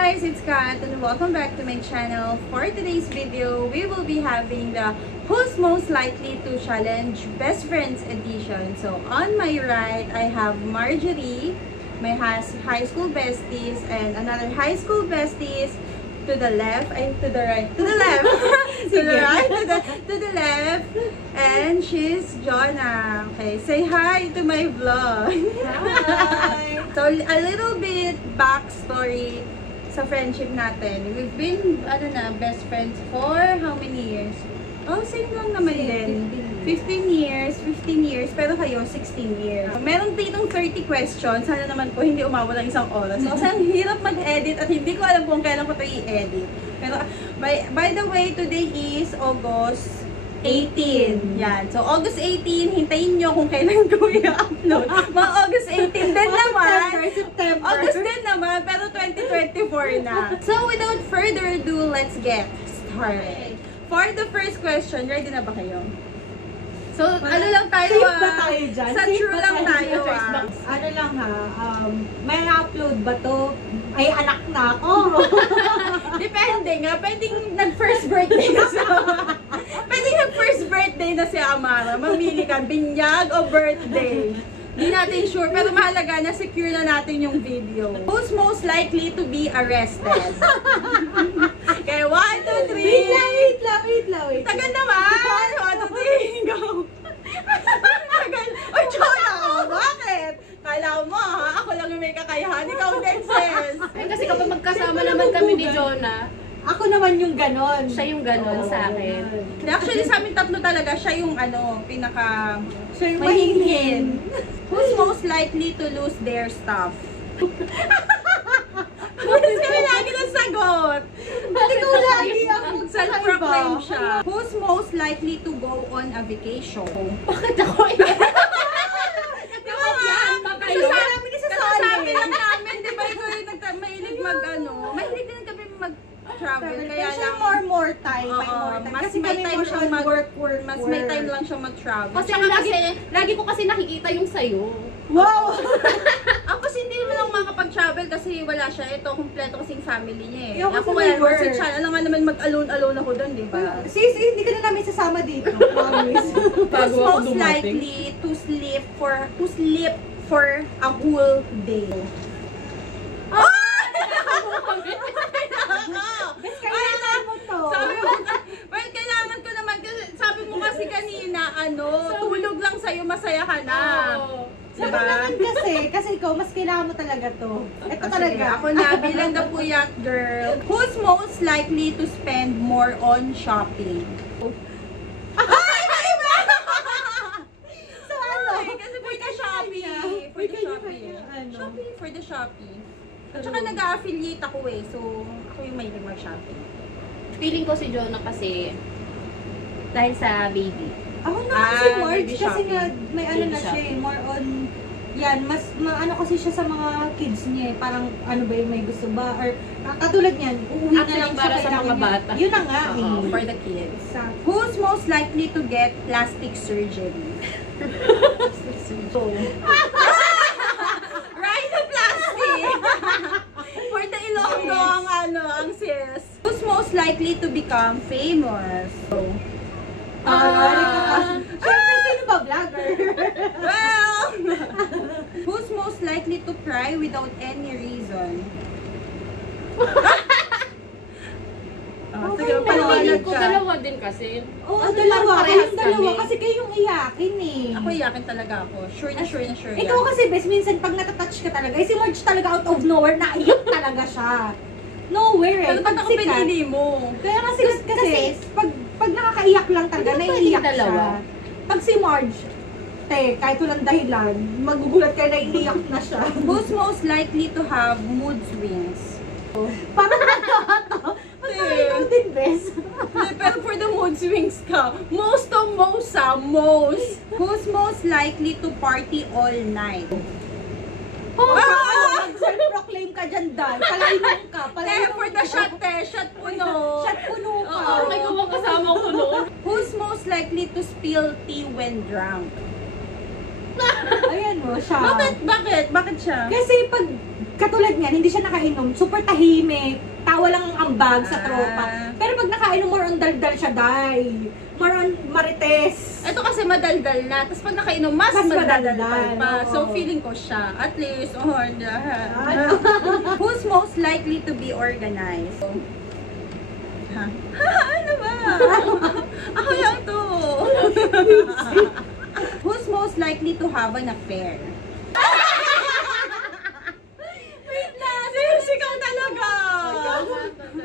guys, it's Kat and welcome back to my channel. For today's video, we will be having the Who's Most Likely to Challenge Best Friends edition. So on my right, I have Marjorie, my high school besties, and another high school besties. To the left, and to the right, to the left, to the right, to the left, and she's Jonah. Okay, say hi to my vlog. Hi! So, a little bit backstory sa friendship natin. We've been, best friends for how many years? Oh, same lang naman din. 15 years, pero kayo 16 years. Meron ditong 30 questions. Sana naman po hindi umabot ng isang oras. So, kasi ang hirap mag-edit at hindi ko alam kung kailan ko ito i-edit. Pero, by the way, today is August 18. Yan. So, August 18, hintayin nyo kung kailan ko i-upload. Mga August 18 din naman. September. August din naman, pero 2024 na. So, without further ado, let's get started. For the first question, ready na ba kayo? So, ano lang tayo Safe ba tayo dyan? Sa Safe true ba lang tayo Ano lang ha, may upload ba to? Ay, anak na ako. Depende nga, pwedeng nag-first birthday na siya. Pwedeng nag-first birthday na si Amara. Mamili ka, binyag o birthday. Di natin sure, pero mahalaga na secure na natin yung video. Who's most likely to be arrested? Okay, 1, 2, 3. Wait lang. Tagal naman! 1, 2, 3, go! Tagal. Oy, Jonah! Bakit? Kala mo ha? Ako lang yung may kakayahan. Ikaw din, sis. Ay, kasi kapag magkasama naman kami ni Jonah, Ako naman yung ganon. siya yung ganon sa akin. Actually, sa amin tatlo talaga, siya yung pinaka Siya yung mahingin. Who's most likely to lose their stuff? Kasi kami lagi ng sagot. Ba't ikaw lagi ako Self-proclaim siya. Who's most likely to go on a vacation? Bakit ako yun? Di ba nga? Kasasabi lang namin, di ba ikaw yung mahilig mahilig din kami mag-travel. Kaya lang, more time. mas Kasi may kami time more siyang on work. mas may time lang siyang mag-travel. Kasi Tsaka lagi ko kasi nakikita yung sayo. Wow! ako kasi hindi naman ako makapag-travel kasi wala siya. Ito, kompleto kasing family niya eh. Ako Ako kasi wala may naman work. si Chan. Alam nga naman mag-alone ako doon, di ba? Sis, hindi ka na namin sasama dito. Promise. Who's most likely to sleep for a whole day? Bes, kailangan mo to. Sabi mo, well, kailangan ko naman kasi sabi mo kasi kanina, tulog lang sa'yo, masaya ka na. Sabi naman kasi ikaw, mas kailangan mo talaga to. Ito talaga. Ako na, bilang the puyat girl. Who's most likely to spend more on shopping? Ay, iba! So ano? Ay, kasi for the Shopee. For the Shopee. Shopping for the Shopee. At saka nag-a-affiliate ako eh. So, ako yung mahilig mag-shopping. Feeling ko si Jonah kasi dahil sa baby. Ako naman si Marge baby kasi shopping. nga may ano Baby na siya shopping. eh, more on mas maano kasi siya sa mga kids niya eh. Parang ano ba yung may gusto ba or katulad niyan, uuwi na Actually, lang siya para sa kailangan mga niya. bata. Yun na nga eh. For the kids. Exactly. Who's most likely to get plastic surgery? Rhinoplasty! For the Ilonggo ang sis. Who's most likely to become famous? Siyempre, sino ba vlogger? Well, who's most likely to cry without any reason? Sige, Okay, paliwanag Feeling ko ka. dalawa din kasi. Oo, Kasi dalawa. parehas Kayong dalawa kami. kasi kayong iyakin eh. Ako iyakin talaga ako. Sure na sure. Ikaw kasi best, minsan pag natatouch ka talaga, si Marge talaga out of nowhere, naiyak talaga siya. Nowhere eh. Pero ba't ako Pag sikat- pinili mo? Kaya kasi pag nakakaiyak lang talaga, Di ba naiiyak pwedeng dalawa? siya. Pag si Marge, kahit walang dahilan, magugulat ka, naiiyak na siya. Who's most likely to have mood swings? Parang natato. Ikaw din, best. Pero for the mood swings ka, most. Who's most likely to party all night? Mag-self-proclaim ka dyan, Dal. Palainom ka. For the shot puno. Shot puno ka. Oo, may kasama ko noon. Who's most likely to spill tea when drunk? Ayan mo, siya. Bakit siya? Kasi pag katulad niyan, hindi siya nakainom, super tahimik, tawa lang ang ambag sa tropa. Pero pag nakainom, more on daldal siya, day. More on marites. Ito kasi madaldal na. Tapos pag nakainom, mas Mas madaldal madaldal, pa. oo. So, feeling ko siya. At least, who's most likely to be organized? Ha? Ano ba? Ako lang to. Who's most likely to have an affair? Wait na! Sis, ikaw talaga!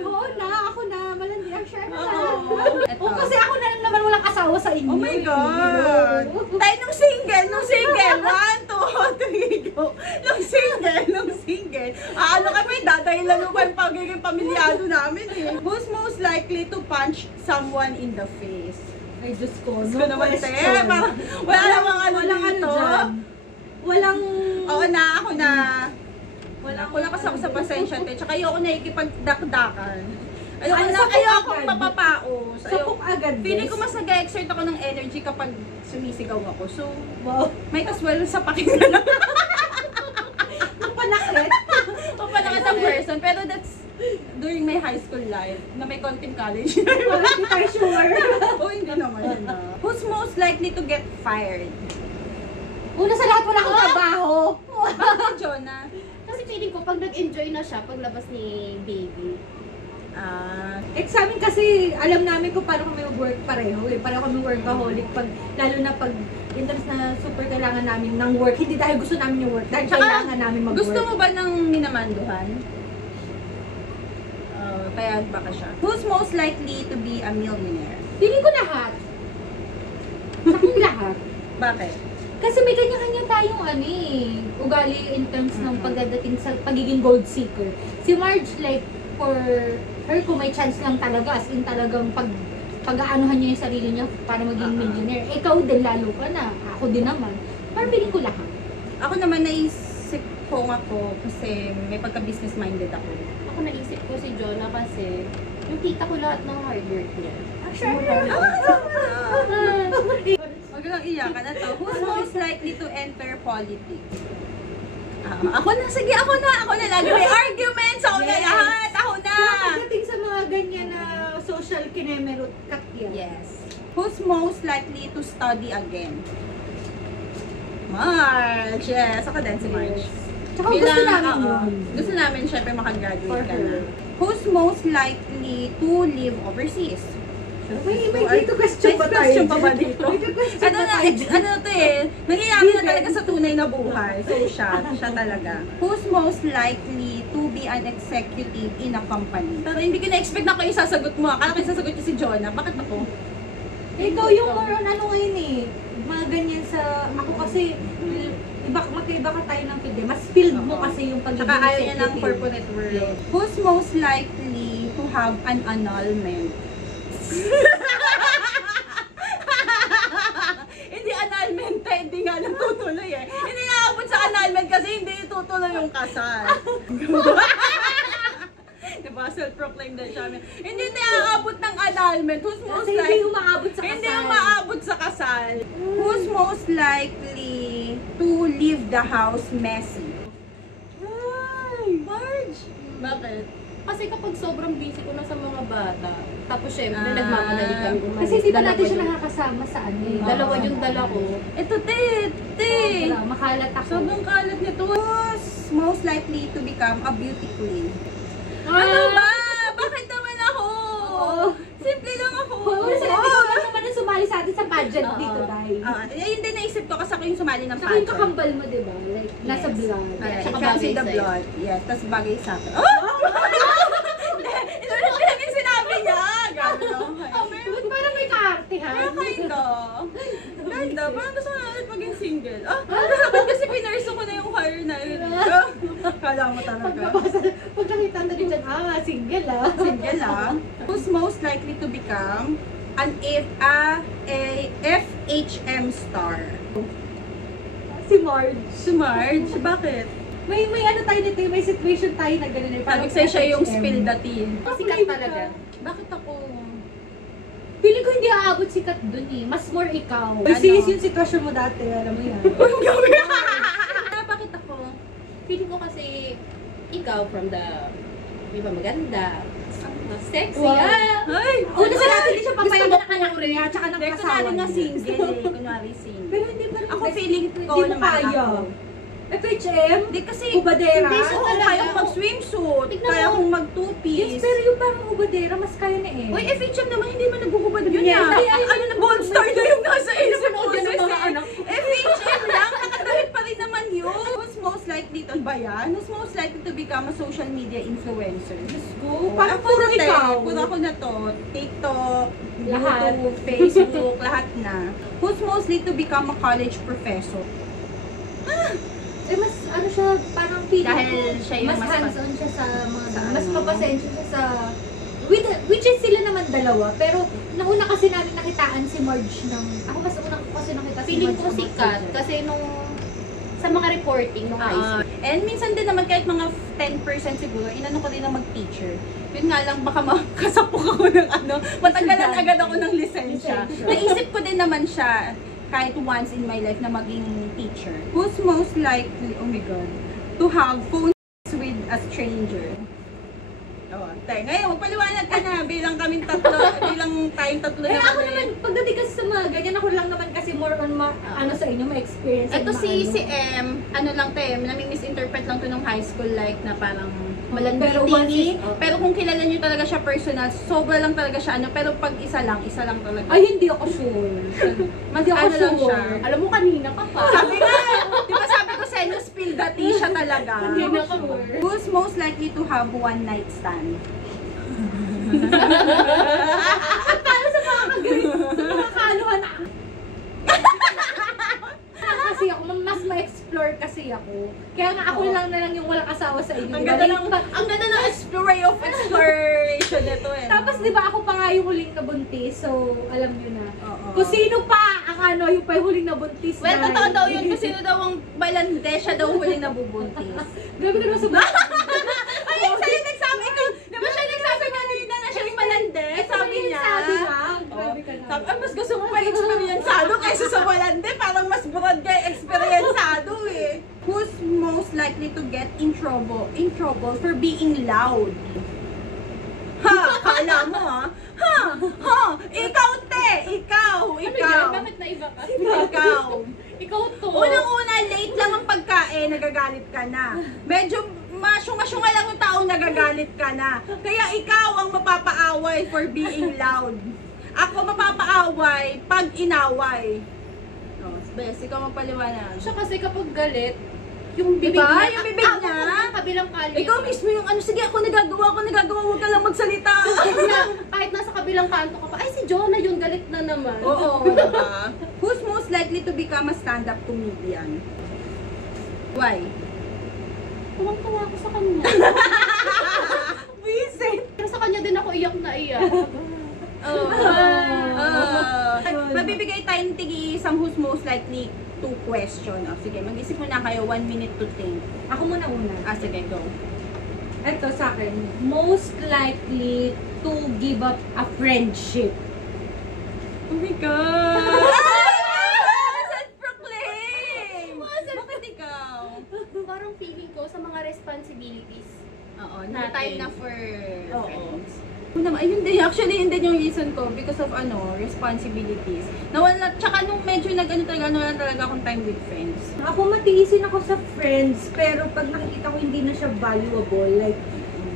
Oo na, ako na, malandi ang share na. Oo. Oo, kasi ako na lang naman walang asawa sa inyo. Oh my eh. God! Tayo nung single! 1, 2, 3, go! Nung single! Ano kami, dadahilan mo pa yung pagiging pamilyado namin eh. Who's most likely to punch someone in the face? Ay, Diyos ko. Gusto ko naman te, parang wala namang ano Walang ano dito. dyan. Walang... Oo na, ako na. Walang... Wala kasi ako sa pasensya te. Tsaka ayoko na ikipagdakdakan. Ayoko Ay, na, sapok ayoko agad. mapapaos. Sapok agad, Feeling bes. ko mas nag-exert ako ng energy kapag sumisigaw ako. So, Wow. may kaswell sa pakinggan. Ang panakit. Papalakit ang person. Pero that's during my high school life na may konting college. Hindi tayo sure. Oh, hindi naman yun na. Who's most likely to get fired? Una sa lahat, wala akong trabaho. Bakit, Jonah? Kasi feeling ko, pag nag-enjoy na siya, paglabas ni baby. Sa amin kasi, alam namin kung paano kami mag-work pareho eh. Pareho kami workaholic. Lalo na pag in terms na super kailangan namin ng work. Hindi dahil gusto namin yung work, dahil Tsaka, kailangan namin mag-work. Gusto mo ba ng minamanduhan? Kaya baka siya. Who's most likely to be a millionaire? Feeling ko lahat. Sa akin lahat. Bakit? Kasi may kanya-kanya tayong ugali in terms ng pagdating sa pagiging gold seeker. Si Marge, like, for her, kung may chance lang talaga, as in talagang pag-aanuhan niya yung sarili niya para maging millionaire. Ikaw din, lalo ka na. Ako din naman. Parang feeling ko lahat. Ako naman naisip ko ako kasi may pagka-business minded ako. Ako naisip ko si Jonah kasi yung tita ko lahat ng hard work niya. Huwag lang iyakan na to. Who's most likely to enter politics? Ako na, sige, ako na. Lagi may arguments. Ako na Yes. lahat. Ako na. Pagdating sa mga ganyan na social kinemerot katya. Yes. Who's most likely to study again? Marge. Yes, ako din si Marge. Tsaka gusto namin oo, yun. Gusto namin syempre makagraduate For ka her. na. Who's most likely to live overseas? May dito question May pa tayo. question pa ba dito? May question Ano pa na, tayo. ano to eh, nangyayari na talaga sa tunay na buhay. So siya talaga. Who's most likely to be an executive in a company? Pero hindi ko na-expect na kayo sasagot mo. Akala ko yung sasagot niyo si Jonah. Bakit ako? Ikaw yung more on ano ngayon eh. Mga ganyan sa... Ako kasi... Magkaiba ka tayo ng field eh. Mas field mo kasi yung pagiging Tsaka ayaw niya ng executive. corporate world. Yes. Who's most likely to have an annulment? Hindi annulment eh, hindi nga lang tutuloy eh. Hindi naabot sa annulment kasi hindi tutuloy yung kasal. Diba? Self-proclaimed na siya. Hindi naaabot ng annulment. Who's most Kasi likely? hindi umaabot sa kasal. Hindi umaabot sa kasal. Who's most likely to leave the house messy? Ay, Marge! Bakit? Kasi kapag sobrang busy ko na sa mga bata, tapos syempre nagmamadali kami umalis. Kasi hindi pa Dalawa natin siya yung- nakakasama sa ano eh. Dalawa yung dala ko. Ito, te! Sobra, makalat ako. Sobrang kalat nito. Who's most likely to become a beauty queen? Ah! Ano ba? Bakit naman ako? Simple lang ako. Oo, kasi ikaw lang naman ang sumali sa atin sa pageant dito, Day. Yun din naisip ko kasi ako yung sumali ng Tsaka yung pageant. kakambal mo, di ba? Like, nasa blood. Ay, Tsaka I can see bagay the sa'yo. blood. Yes, tas bagay sa akin. Oh! Hindi, inulit ko lang yung sinabi niya. Grabe lang. Ba't parang may kaarte, ha? Ganda. Parang gusto ko na ulit maging single. Ba't kasi pinarso ko na yung career na yun. Kala mo talaga. Pagkakita na rin dyan, single ah. Single ah. Who's most likely to become an FHM star? Si Marge. Si Marge? Bakit? May ano tayo nito, may situation tayo na gano'n eh. Sabi sa'yo siya yung spill the tea. Sikat talaga. Bakit ako? Feeling ko hindi aabot sikat dun eh. Mas more ikaw. Ano? Sis, yung sitwasyon mo dati, alam mo yan. Bakit ako? Feeling ko kasi ikaw from the, di ba, maganda, sexy, Wow. Ay! Una sa natin, hindi siya Gusto papayagan mo ng anak niya, tsaka ng Hindi, asawa kunwari nga niya. single eh. Kunwari single. Pero hindi pa rin. Ako best feeling friend, ko hindi mo naman kaya. ako. FHM? Hindi kasi, Ubadera? Hindi siya oo, talaga. kaya kong mag-swimsuit. Tignan Kaya mo. kong Yes, mag-two-piece. pero yung parang ubadera, mas kaya na eh. Uy, FHM naman, hindi man naghuhubad yun Yeah. ah. Ano na, gold star na yung nasa isip ko. Yan ang mga Sis, anak. FHM lang, nakadahit pa rin naman yun. Who's most likely to, ba yan? Who's most likely to become a social media influencer? Let's go. Oh, Parang ako puro na, te. ikaw. Puro ako na to. TikTok, Lahat. YouTube, Facebook, lahat na. Who's mostly to become a college professor? Eh, mas ano siya, parang feeling Dahil ko, siya yung mas mas hands-on siya sa mga, sa mas ano. papasensya siya sa, which is sila naman dalawa, pero nauna kasi namin nakitaan si Marge ng, ako mas una ko kasi nakita si Feeling Marge ko ng si Kat, Marge. kasi nung, sa mga reporting nung high school. And minsan din naman kahit mga 10% siguro, inano ko din na mag-teacher. Yun nga lang, baka makasapok ako ng ano, matagalan agad ako ng lisensya. Lisensya. Naisip ko din naman siya kahit once in my life na maging teacher. Who's most likely, oh my God, to have phone with a stranger? Oh, ngayon, magpaliwanag ka na bilang kaming tatlo, bilang tayong tatlo Eh na ako naman, pagdating kasi sa mga ganyan, ako lang naman kasi more on ano sa inyo, may experience. Ito and si maano. M, ano lang to eh, nami-misinterpret lang to nung high school like na parang Pero malanding. once is- Pero kung kilala nyo talaga siya personal, sobra lang talaga siya ano, pero pag isa lang talaga. Ay, hindi ako sure. Mas hindi ako ano lang sure. siya. Alam mo, kanina ka pa. Sabi nga, di ba sabi ko sa inyo, spill the tea siya talaga. Hindi Hindi ako ako sure. Who's most likely to have one night stand? Para sa mga kaanuhan na. Kasi ako, mas ma-explore kasi ako. Kaya nga ako Oo. lang na lang yung walang asawa sa inyo. Ang diba? ganda ng exploration nito eh. Tapos di ba ako pa nga yung huling nabuntis, so alam nyo na. Oo. Kung sino pa ang ano, yung pa yung huling nabuntis. Well, guys. totoo daw yun kung sino daw ang balande, siya daw huling nabubuntis. Grabe ka naman sa Ay, sa'yo nagsabi ko, di ba siya nagsabi kanina na siya yung malande? Sabi niya. Sabi na. Oh, Grabe ka na. sabi, mas gusto mo pa eksperyensado kaysa sa malande. Parang mas broad ka eksperyensado eh. Who's most likely to get in trouble for being loud? Ha! Kala mo ha? Ha! Ha! Ikaw te! Ikaw! Ano yan? Ikaw! Bakit naiba ka? Ikaw! Ikaw to. Unang-una, late lang ang pagkain, nagagalit ka na. Medyo masyunga-syunga lang yung taong nagagalit ka na. Kaya ikaw ang mapapaaway for being loud. Ako mapapaaway pag inaway. Oh, Bes, ikaw magpaliwanag. Siya kasi kapag galit, yung bibig Diba? niya, Yung bibig niya? Yung kabilang kalye. Ikaw mismo yung ano, sige ako nagagawa, huwag ka lang magsalita. Kahit nasa kabilang kanto ka pa, ay si Jonah yun, galit na naman. Oo, diba? Who's most likely to become a stand-up comedian? Why? Tuwang-tuwa ako sa kanya. Visit! Pero sa kanya din ako iyak na iyak. Oh. Mabibigay tayong tigi-isang who's most likely to question. Oh, sige, mag-isip muna kayo, 1 minute to think. Ako muna una. Ah, sige, go. Ito sa akin, most likely to give up a friendship. Oh my God! Self-proclaim! Bakit ikaw? Parang feeling ko sa mga responsibilities. Oo, Natin. na time na for Oo. friends. Ayun din, actually, yun din yung reason ko because of responsibilities. Nawala, tsaka nung medyo nawalan talaga akong time with friends. Ako matiisin ako sa friends, pero pag nakikita ko hindi na siya valuable, like,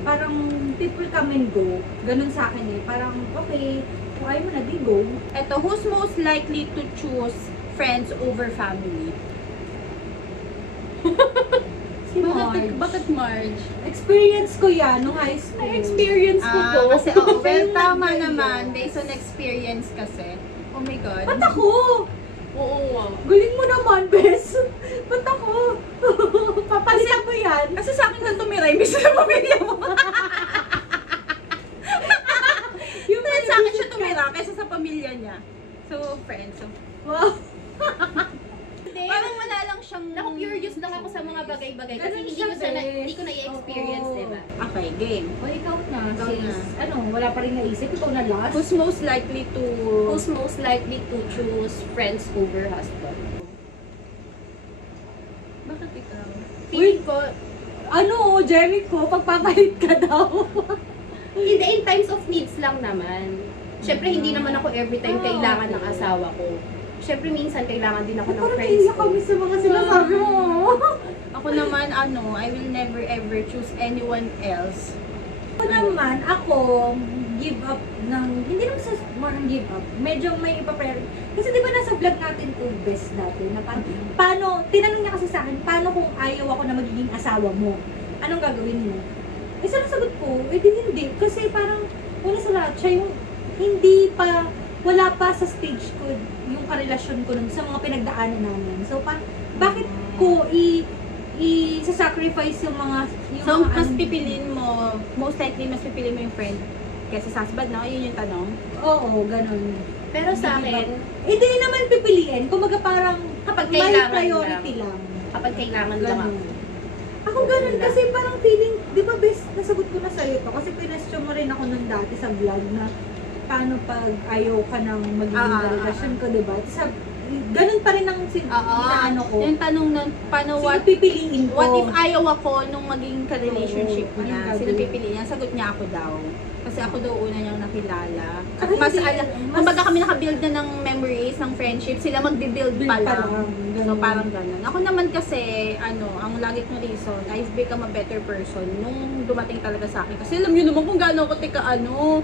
parang people come and go. Ganun sa akin eh. Parang, okay, kung ayaw mo na, di go. Eto, who's most likely to choose friends over family? Si Marge. Bakit Marge? Experience ko yan nung high school. Na-experience ko to. Kasi, well, Pero tama nag-guess. naman, based on experience kasi. Oh my God. Ba't ako? Oo nga. Galing mo naman, Bes. Ba't ako? Papalitan mo yan. Kasi sa akin kang tumira, imbis na pamilya mo. Yung Dahil sa akin siya tumira kaysa sa pamilya niya. So, friends. So, Wow. parang wala lang siyang... Naku-curious lang ako sa mga bagay-bagay kasi Ganun hindi siya, ko siya Bes. hindi ko na-experience, Oo. diba? Okay, game. O, ikaw na. Ikaw Sis. na. Ano, wala pa rin naisip. Ikaw na last. Who's most likely to... Who's most likely to choose friends over husband? Bakit ikaw? Feeling ko, ano, Jericho, pagpapalit ka daw. Hindi, in times of needs lang naman. Siyempre, hindi naman ako every time kailangan ng asawa ko. Siyempre, minsan kailangan din ako ng Parang friends naiiyak ko. kami sa mga sinasabi mo. Ako naman, I will never ever choose anyone else. Ako, give up ng, hindi naman sa more than give up, medyo may ipaprayer. Kasi di ba nasa vlog natin to best dati, na paano, tinanong niya kasi sa akin, paano kung ayaw ako na magiging asawa mo? Anong gagawin mo? Isa na sagot ko, hindi. Kasi parang, una sa lahat, siya yung hindi pa, wala pa sa stage ko yung karelasyon ko nun sa mga pinagdaanan namin. So, bakit ko i-sacrifice yung mga So, mga mas ano- pipiliin mo, most likely mas pipiliin mo yung friend kaysa sa husband, no? Yun yung tanong. Oo, ganun. Pero sa akin, Hindi naman pipiliin. Kumaga parang Kapag may kailangan priority lang. kapag kailangan lang ako. Ganun. Ako ganun kasi parang feeling, di ba best, nasagot ko na sa'yo to. Kasi pinestyo mo rin ako nun dati sa vlog na paano pag ayaw ka ng magiging relasyon ko, di ba? Ganun pa rin ang inaano ko. Yung tanong nun, paano Sino what pipiliin ko? what if ayaw ako nung maging ka-relationship Oo, niya? anong Sino gagawin? pipiliin niya? Sagot niya ako daw. Kasi ako daw una niyang nakilala. At Tsaka mas hindi, kumbaga kami nakabuild na ng memories, ng friendship, sila magbe-build pa lang. So ganun. parang ganun. Ako naman kasi, ang lagi kong reason, I've become a better person nung dumating talaga sa akin. Kasi alam niyo naman kung gaano ako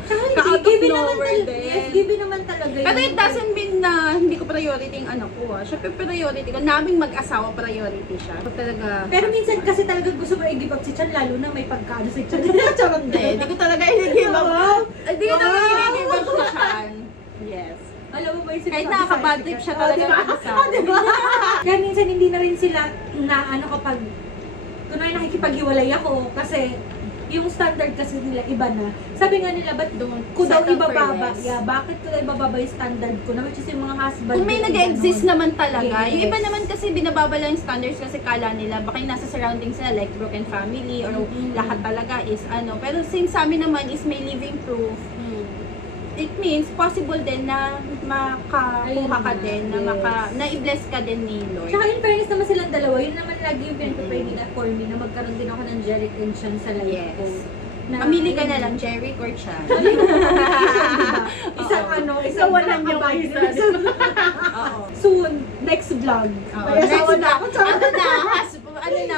Tsaka ka-out of given naman nowhere talaga. din. Yes, given naman talaga. Pero yun. it doesn't mean na hindi ko priority yung anak ko. Siyempre priority ko. Naming mag-asawa priority siya. So, talaga. Pero minsan kasi talaga gusto mo i-give up si Chan, lalo na may pagkaano si Chan. Charot Hindi ko talaga i-give up. Hindi ko talaga i-give up si Chan. Yes. Alam mo ba yung Kahit sinasabi nakaka-bad sa trip siya Oh, talaga diba? mag-isa. Oh, diba? Kaya minsan hindi na rin sila na kapag kunwari nakikipaghiwalay ako kasi yung standard kasi nila iba na. Sabi nga nila, ba't ko daw Settle for ibababa? less. Yeah, bakit ko daw ibababa yung standard ko na which is yung mga husband. Kung may ko, nag-exist ganon. naman talaga, yung Yes. iba naman kasi binababa lang yung standards kasi kala nila, baka yung nasa surroundings nila, like broken family, or lahat talaga is Pero since sa amin naman is may living proof, it means possible din na makakuha ka din, na i-bless ka din ni Lord. Tsaka in fairness naman silang dalawa, yun naman lagi yung pinag-pray nila for me na magkaroon din ako ng Jeric and Chan sa life Yes. ko. Mamili ka na lang, Jeric or Chan. Isang Oo. isang Nawalan yung makakabayan isa. na- Oo. Soon, next vlog. May Next asawa na, ako, Chan.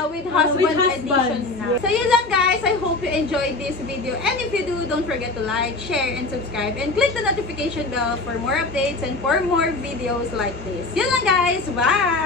with husband with edition husbands, na. yes. So yun lang guys, I hope you enjoyed this video. And if you do, don't forget to like, share, and subscribe. And click the notification bell for more updates and for more videos like this. Yun lang guys, bye!